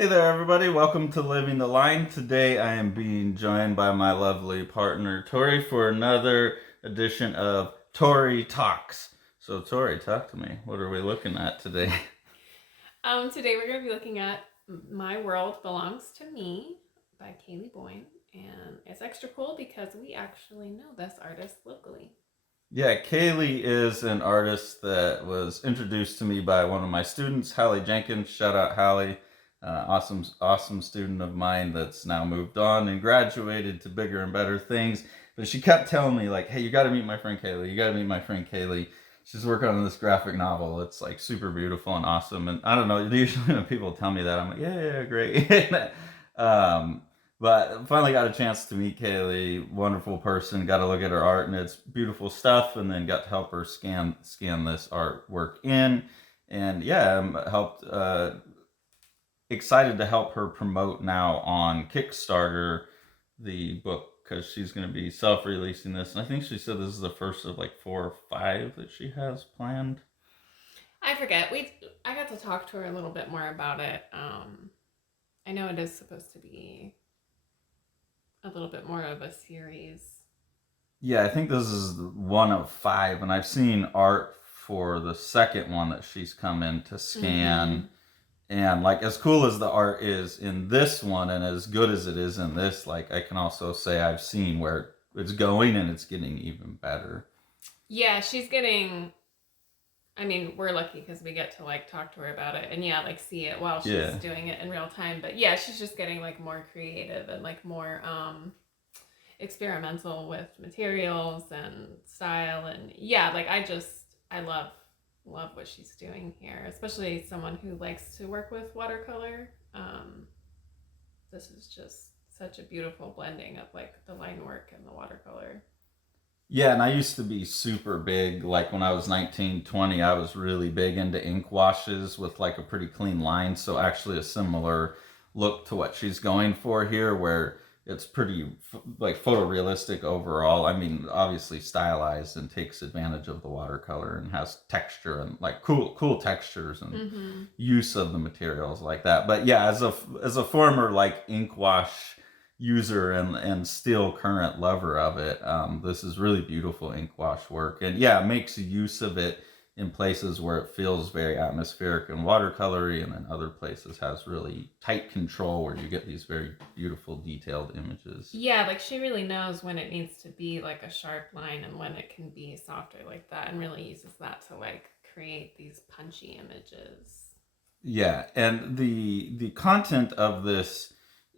Hey there, everybody. Welcome to Living the Line. Today I am being joined by my lovely partner, Tori, for another edition of Tori Talks. So, Tori, talk to me. What are we looking at today? Today we're going to be looking at My World Belongs to Me by Kalie Boyne. And it's extra cool because we actually know this artist locally. Yeah, Kaylee is an artist that was introduced to me by one of my students, Hallie Jenkins. Shout out, Hallie. Awesome student of mine that's now moved on and graduated to bigger and better things. But she kept telling me, like, hey, you got to meet my friend Kaylee. You got to meet my friend Kaylee. She's working on this graphic novel. It's like super beautiful and awesome. And I don't know, usually when people tell me that, I'm like, yeah, great. um, but finally got a chance to meet Kaylee. Wonderful person. Got to look at her art, and it's beautiful stuff. And then got to help her scan this artwork in. And yeah, I'm helped. Excited to help her promote now on Kickstarter the book because she's going to be self-releasing this. And I think she said this is the first of like 4 or 5 that she has planned. I forget. I got to talk to her a little bit more about it. I know it is supposed to be a little bit more of a series. Yeah, I think this is one of 5, and I've seen art for the second one that she's come in to scan. Mm-hmm. And like as cool as the art is in this one, and as good as it is in this, like I can also say I've seen where it's going, and it's getting even better. Yeah, she's getting. I mean, we're lucky because we get to like talk to her about it and yeah, like see it while she's Yeah. doing it in real time. But yeah, she's just getting like more creative and like more experimental with materials and style. And yeah, like I love what she's doing here, especially someone who likes to work with watercolor. This is just such a beautiful blending of like the line work and the watercolor. Yeah, and I used to be super big. Like when I was 19, 20, I was really big into ink washes with like a pretty clean line. So actually a similar look to what she's going for here, where it's pretty like photorealistic overall. I mean, obviously stylized and takes advantage of the watercolor and has texture and like cool textures and Mm-hmm. use of the materials like that. But yeah, as a former like ink wash user and still current lover of it, this is really beautiful ink wash work, and yeah, it makes use of it in places where it feels very atmospheric and watercolory, and then other places has really tight control where you get these very beautiful detailed images. Yeah, like she really knows when it needs to be like a sharp line and when it can be softer like that, and really uses that to like create these punchy images. Yeah, and the content of this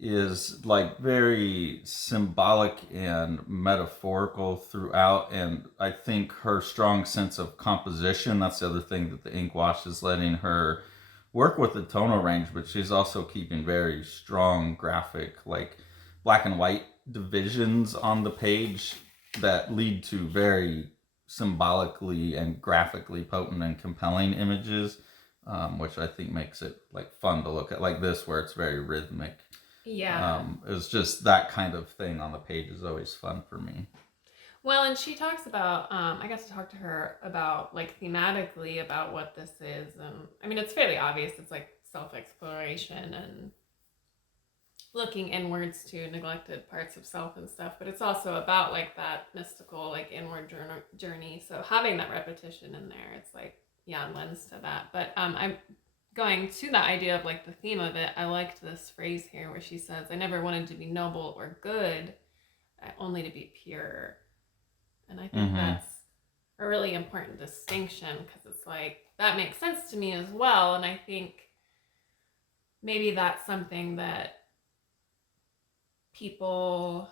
is like very symbolic and metaphorical throughout, and I think her strong sense of composition, that's the other thing that the ink wash is letting her work with the tonal range, but she's also keeping very strong graphic like black and white divisions on the page that lead to very symbolically and graphically potent and compelling images, which I think makes it like fun to look at. Like this, where it's very rhythmic. Yeah. It's just that kind of thing on the page is always fun for me. Well, and she talks about, I got to talk to her about, like, thematically about what this is. And I mean, it's fairly obvious. It's like self exploration and looking inwards to neglected parts of self and stuff. But it's also about, like, that mystical, like, inward journey. So having that repetition in there, it's like, yeah, lends to that. But I'm going to that idea of, like, the theme of it. I liked this phrase here where she says, I never wanted to be noble or good, only to be pure. And I think Mm-hmm. that's a really important distinction because it's like that makes sense to me as well. And I think maybe that's something that people,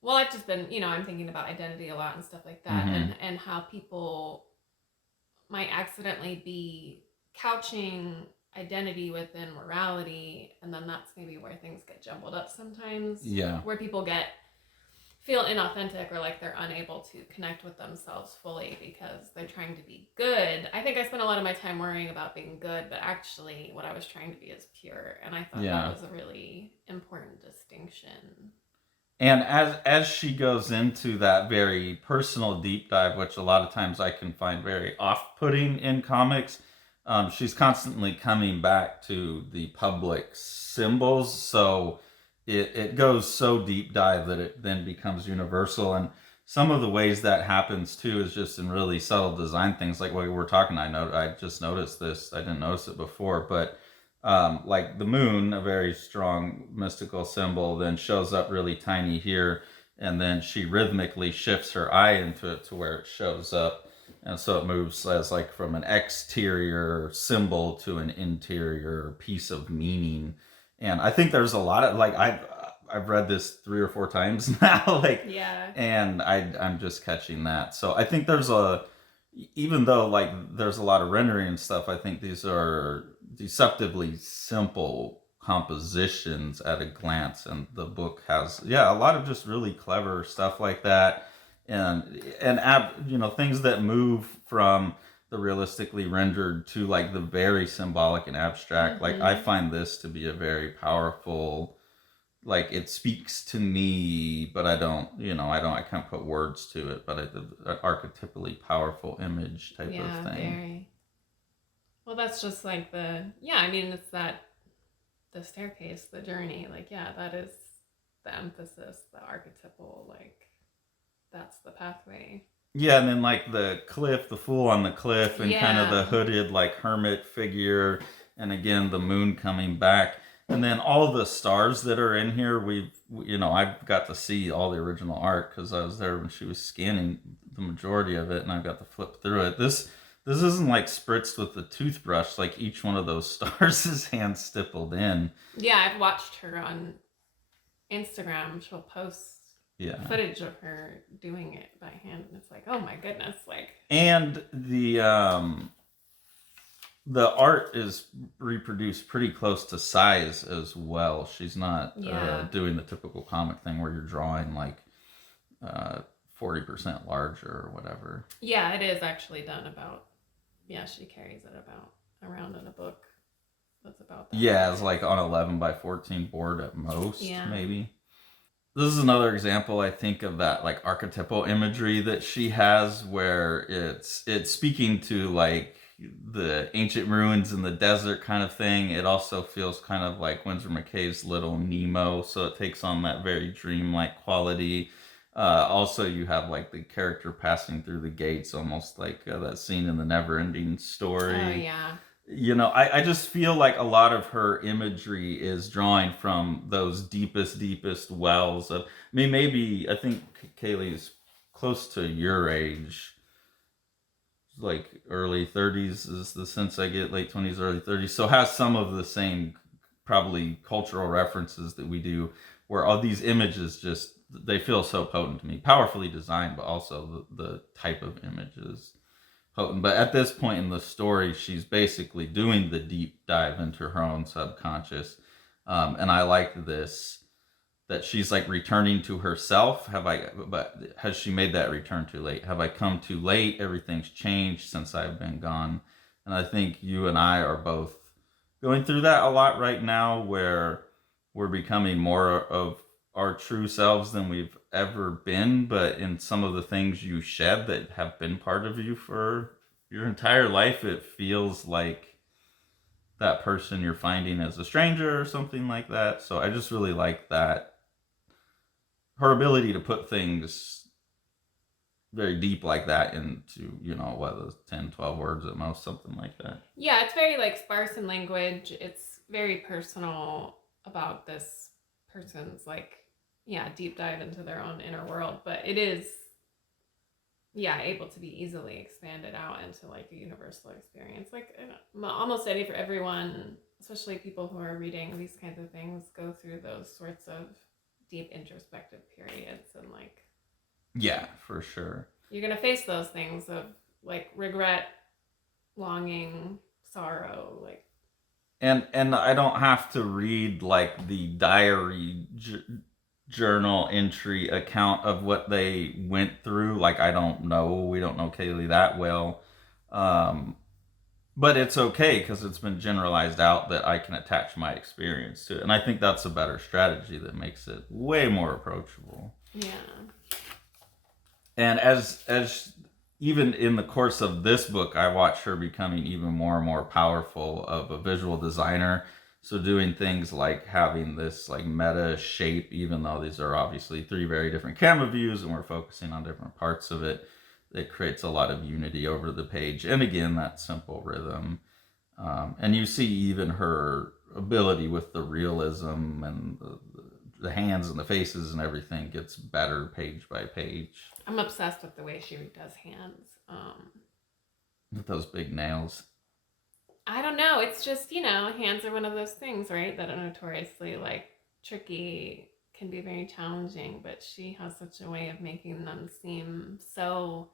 well, I've just been, I'm thinking about identity a lot and stuff like that, Mm-hmm. and how people might accidentally be couching identity within morality, and then that's maybe where things get jumbled up sometimes, Yeah. where people feel inauthentic or like they're unable to connect with themselves fully because they're trying to be good. I think I spent a lot of my time worrying about being good, but actually what I was trying to be is pure. And I thought that Yeah. was a really important distinction. And as she goes into that very personal deep dive, which a lot of times I can find very off-putting in comics, she's constantly coming back to the public symbols, so it goes so deep dive that it then becomes universal. And some of the ways that happens too is just in really subtle design things, like what we were talking. I just noticed this. I didn't notice it before, but like the moon, a very strong mystical symbol, then shows up really tiny here, and then she rhythmically shifts her eye into it to where it shows up, and so it moves as like from an exterior symbol to an interior piece of meaning. And I think there's a lot of like I've read this 3 or 4 times now, like, Yeah. and I'm just catching that. So I think there's a, even though like there's a lot of rendering and stuff, I think these are deceptively simple compositions at a glance, and the book has a lot of just really clever stuff like that, and things that move from the realistically rendered to like the very symbolic and abstract. Like I find this to be a very powerful, like it speaks to me, but I can't put words to it, but an archetypally powerful image type of thing. Very. Well, that's just like it's the staircase, the journey, like, that is the emphasis, the archetypal, like, that's the pathway. Yeah, and then like the cliff, the fool on the cliff, and kind of the hooded like hermit figure, and again the moon coming back. And then all the stars that are in here, I've got to see all the original art because I was there when she was scanning the majority of it, and I've got to flip through it. This isn't like spritzed with the toothbrush. Like each one of those stars is hand stippled in. Yeah, I've watched her on Instagram. She'll post footage of her doing it by hand, and it's like, oh my goodness, like. And the art is reproduced pretty close to size as well. She's not doing the typical comic thing where you're drawing like 40% larger or whatever. Yeah, it is actually done about. Yeah, she carries it around in a book. That's about that. Yeah, it's like on 11 by 14 board at most, maybe. This is another example, I think, of that like archetypal imagery that she has, where it's speaking to like the ancient ruins in the desert kind of thing. It also feels kind of like Winsor McCay's Little Nemo, so it takes on that very dreamlike quality. Also, you have like the character passing through the gates, almost like that scene in the Never-Ending Story. Oh yeah. I just feel like a lot of her imagery is drawing from those deepest wells of. I mean, maybe I think Kalie's close to your age. Like early 30s is the sense I get, late 20s, early 30s. So has some of the same probably cultural references that we do, where all these images just, they feel so potent to me. Powerfully designed, but also the type of images potent. But at this point in the story, she's basically doing the deep dive into her own subconscious. And I like this, that she's like returning to herself. But has she made that return too late? Have I come too late? Everything's changed since I've been gone. And I think you and I are both going through that a lot right now, where we're becoming more of our true selves than we've ever been. But in some of the things you shed that have been part of you for your entire life, it feels like that person you're finding as a stranger or something like that. So I just really like that. Her ability to put things very deep like that into, 10, 12 words at most, something like that. Yeah, it's very like sparse in language. It's very personal about this person's like, deep dive into their own inner world. But it is, able to be easily expanded out into like a universal experience. Like almost any for everyone, especially people who are reading these kinds of things, go through those sorts of deep introspective periods, and like, for sure, you're gonna face those things of like regret, longing, sorrow, like, and I don't have to read like the diary journal entry account of what they went through. Like we don't know Kalie that well, but it's okay because it's been generalized out that I can attach my experience to it. And I think that's a better strategy that makes it way more approachable. Yeah. And as even in the course of this book, I watch her becoming even more and more powerful of a visual designer. So doing things like having this like meta shape, even though these are obviously three very different camera views and we're focusing on different parts of it, it creates a lot of unity over the page. And again, that simple rhythm. And you see even her ability with the realism and the hands and the faces and everything gets better page by page. I'm obsessed with the way she does hands. With those big nails. I don't know. It's just, hands are one of those things, right? That are notoriously like tricky, can be very challenging, but she has such a way of making them seem so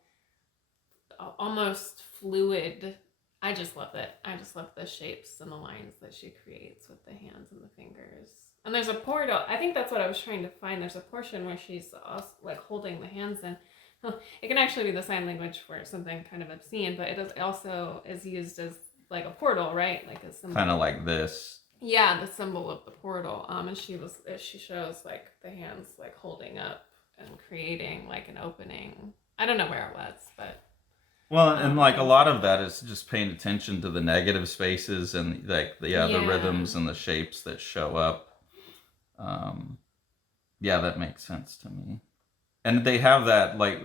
almost fluid. I just love it. I just love the shapes and the lines that she creates with the hands and the fingers. And there's a portal. I think that's what I was trying to find. There's a portion where she's also, like holding the hands in. It can actually be the sign language for something kind of obscene, but it also is used as like a portal, right? Like a symbol. Kind of like this. Yeah, the symbol of the portal. And she shows like the hands like holding up and creating like an opening. I don't know where it was, but well, and like a lot of that is just paying attention to the negative spaces and like the rhythms and the shapes that show up. Yeah, that makes sense to me. And they have that like,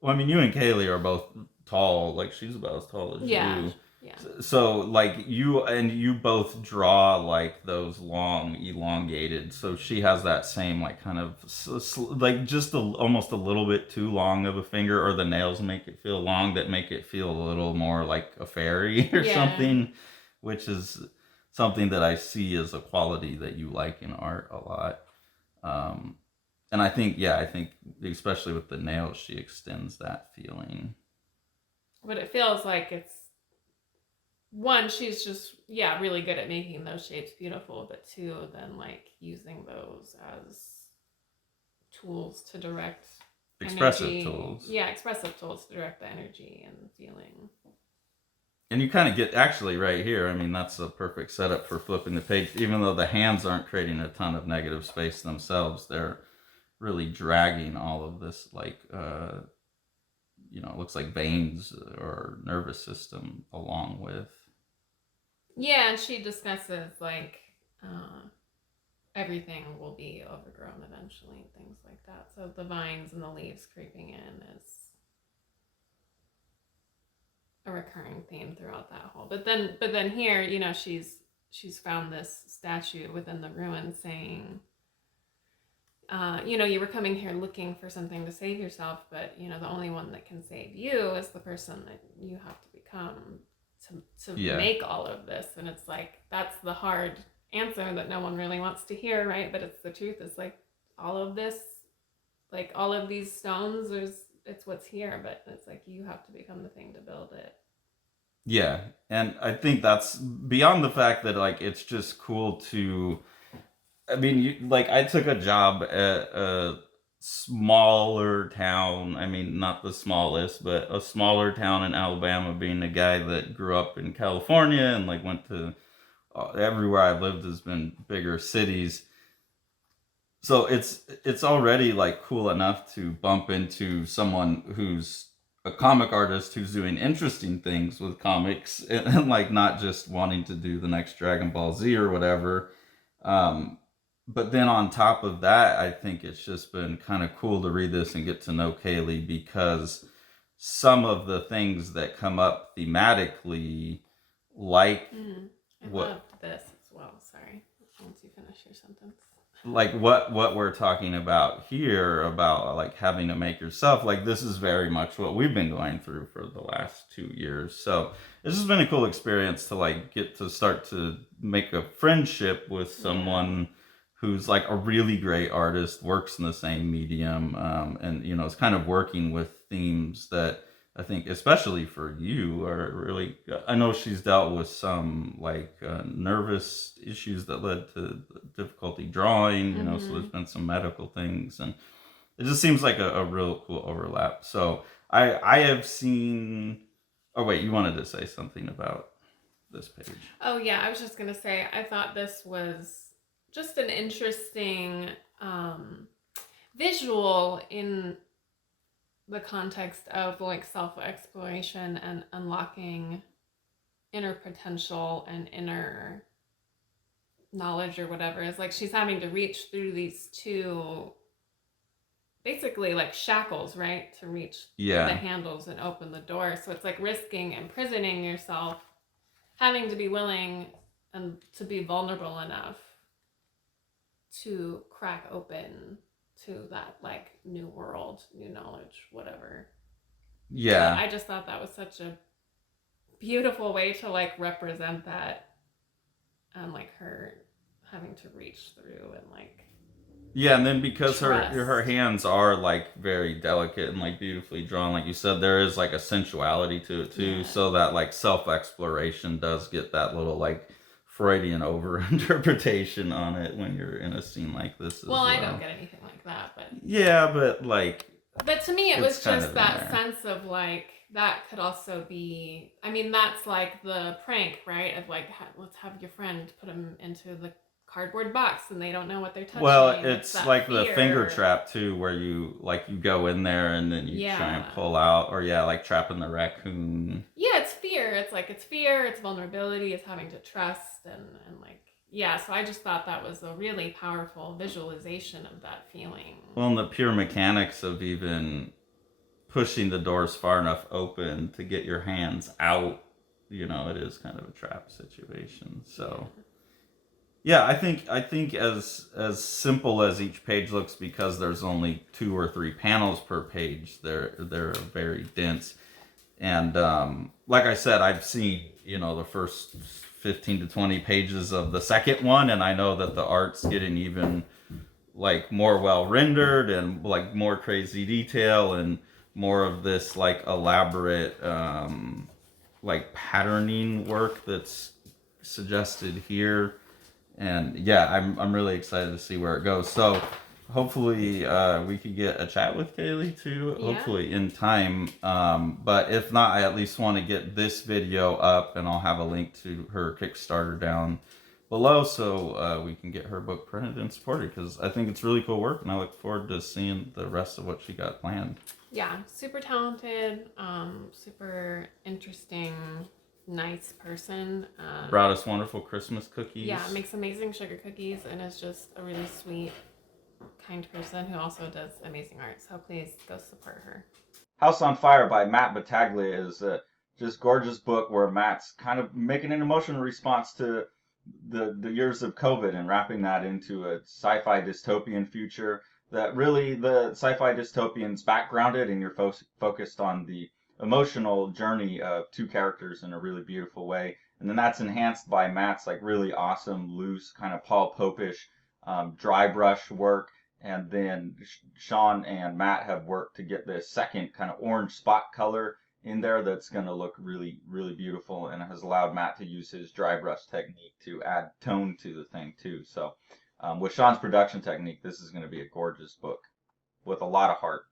well, I mean, you and Kalie are both tall. Like she's about as tall as you. Yeah. So like you both draw like those long elongated. So she has that same like kind of like just almost a little bit too long of a finger, or the nails make it feel long that make it feel a little more like a fairy or something, which is something that I see as a quality that you like in art a lot. And I think especially with the nails, she extends that feeling. But it feels like it's one, she's just really good at making those shapes beautiful, but two, then like using those as tools to direct expressive energy. Tools. Yeah, expressive tools to direct the energy and feeling. And you kind of get, actually right here, I mean, that's a perfect setup for flipping the page. Even though the hands aren't creating a ton of negative space themselves, they're really dragging all of this, like, it looks like veins or nervous system along with. Yeah, and she discusses, like, everything will be overgrown eventually, things like that. So the vines and the leaves creeping in is a recurring theme throughout that whole. But then here, she's found this statue within the ruins saying, you were coming here looking for something to save yourself, but the only one that can save you is the person that you have to become to make all of this. And it's like, that's the hard answer that no one really wants to hear, right? But it's the truth. It's like all of this, like all of these stones, it's what's here, but it's like you have to become the thing to build it. Yeah, and I think that's beyond the fact that like it's just cool to, I mean, I took a job at a smaller town. I mean, not the smallest, but a smaller town in Alabama, being a guy that grew up in California and like went to everywhere I've lived has been bigger cities. So it's already like cool enough to bump into someone who's a comic artist who's doing interesting things with comics and like not just wanting to do the next Dragon Ball Z or whatever. But then on top of that, I think it's just been kind of cool to read this and get to know Kalie, because some of the things that come up thematically, like I loved this as well. Sorry, once you finish your sentence. Like what we're talking about here, about like having to make yourself, like this is very much what we've been going through for the last 2 years. So it's just been a cool experience to like get to start to make a friendship with someone who's like a really great artist, works in the same medium, and is kind of working with themes that I think, especially for you, are really. I know she's dealt with some like nervous issues that led to difficulty drawing. So there's been some medical things, and it just seems like a real cool overlap. So I have seen. Oh wait, you wanted to say something about this page? Oh yeah, I was just gonna say I thought this was just an interesting visual in the context of like self exploration and unlocking inner potential and inner knowledge or whatever, is like she's having to reach through these two basically like shackles, right, to reach the Yeah. handles and open the door. So it's like risking imprisoning yourself, having to be willing and to be vulnerable enough to crack open to that like new world, new knowledge, whatever. But Yeah. I just thought that was such a beautiful way to like represent that, and like her having to reach through and like Yeah, and then because her trust. hands are like very delicate and like beautifully drawn, like you said, there is like a sensuality to it too. Yeah. So that like self exploration does get that little like Freudian over interpretation on it when you're in a scene like this Well, as I don't well. get anything like that, Yeah, but like but to me it it's was kind just of in that there. sense of like that could also be, I mean, that's like the prank, right, of like let's have your friend put them into the cardboard box and they don't know what they're Well, touching. It's it's that like the finger fear. trap too, where you go in there and then you try and Yeah. pull out, or yeah, like trapping the raccoon. Yeah, it's fear. It's like it's fear, it's vulnerability, it's having to trust, and like yeah, so I just thought that was a really powerful visualization of that feeling. Well, and the pure mechanics of even pushing the doors far enough open to get your hands out, it is kind of a trap situation. So Yeah. yeah, I think as simple as each page looks, because there's only 2 or 3 panels per page, they're very dense. And like I said, I've seen the first 15 to 20 pages of the second one, and I know that the art's getting even like more well rendered and like more crazy detail and more of this like elaborate like patterning work that's suggested here. And yeah, I'm really excited to see where it goes. So hopefully we could get a chat with Kalie too, Yeah. hopefully in time. But if not, I at least want to get this video up, and I'll have a link to her Kickstarter down below, so we can get her book printed and supported, because I think it's really cool work, and I look forward to seeing the rest of what she got planned. Yeah, super talented, super interesting, nice person. Brought us wonderful Christmas cookies. Yeah, makes amazing sugar cookies and is just a really sweet, kind person who also does amazing art. So please go support her. House on Fire by Matt Battaglia is a just gorgeous book where Matt's kind of making an emotional response to the years of COVID and wrapping that into a sci-fi dystopian future that really the sci-fi dystopian's backgrounded, and you're focused on the emotional journey of 2 characters in a really beautiful way. And then that's enhanced by Matt's like really awesome, loose, kind of Paul Popish dry brush work. And then Sean and Matt have worked to get this second kind of orange spot color in there that's going to look really, really beautiful, and has allowed Matt to use his dry brush technique to add tone to the thing too. So with Sean's production technique, this is going to be a gorgeous book with a lot of heart.